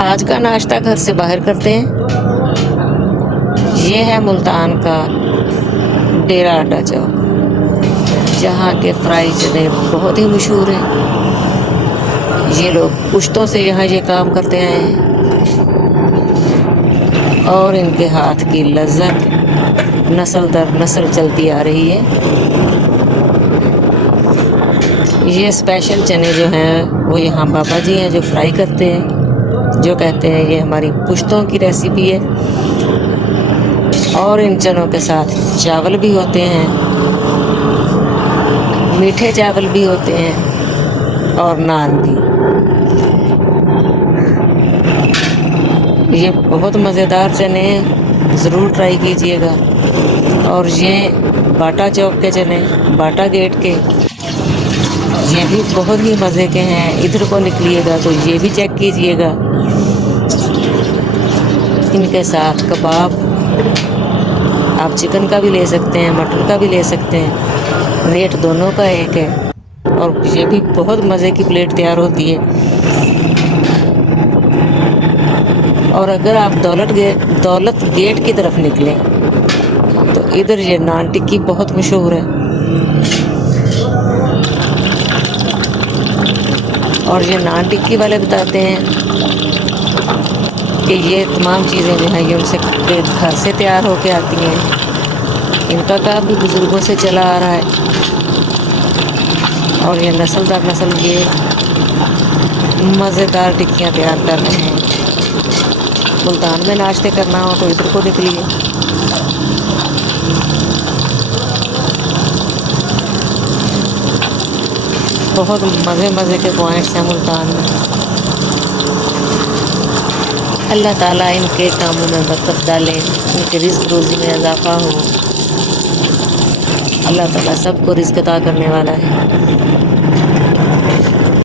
आज का नाश्ता घर से बाहर करते हैं। ये है मुल्तान का डेरा आटा चौक, जहाँ के फ्राई चने बहुत ही मशहूर हैं। ये लोग पुश्तों से यहाँ ये काम करते आए हैं और इनके हाथ की लज्जत नस्ल दर नस्ल चलती आ रही है। ये स्पेशल चने जो हैं वो यहाँ बाबा जी हैं जो फ्राई करते हैं, जो कहते हैं ये हमारी पुश्तों की रेसिपी है। और इन चनों के साथ चावल भी होते हैं, मीठे चावल भी होते हैं और नान भी। ये बहुत मज़ेदार चने हैं, ज़रूर ट्राई कीजिएगा। और ये बाटा चौक के चने, बाटा गेट के, ये भी बहुत ही मज़े के हैं। इधर को निकलिएगा तो ये भी चेक कीजिएगा। इनके साथ कबाब, आप चिकन का भी ले सकते हैं, मटन का भी ले सकते हैं, रेट दोनों का एक है। और ये भी बहुत मज़े की प्लेट तैयार होती है। और अगर आप दौलत गेट की तरफ निकलें तो इधर ये नान टिक्की बहुत मशहूर है। और ये नान टिक्की वाले बताते हैं कि ये तमाम चीज़ें जो हैं ये उनसे घर से तैयार होके आती हैं। इनका काम भी बुज़ुर्गों से चला आ रहा है और ये नस्ल दर नस्ल ये मज़ेदार टिक्कियाँ तैयार कर रहे हैं। मुल्तान में नाश्ते करना हो तो इधर को निकलिए। बहुत मज़े के पॉइंट्स हैं मुल्तान में। अल्लाह ताला इनके कामों में बरकत डाले, इनके रिज़्क़ रोज़ी में इजाफ़ा हो। अल्लाह ताला सबको रिज़्क़ अता करने वाला है।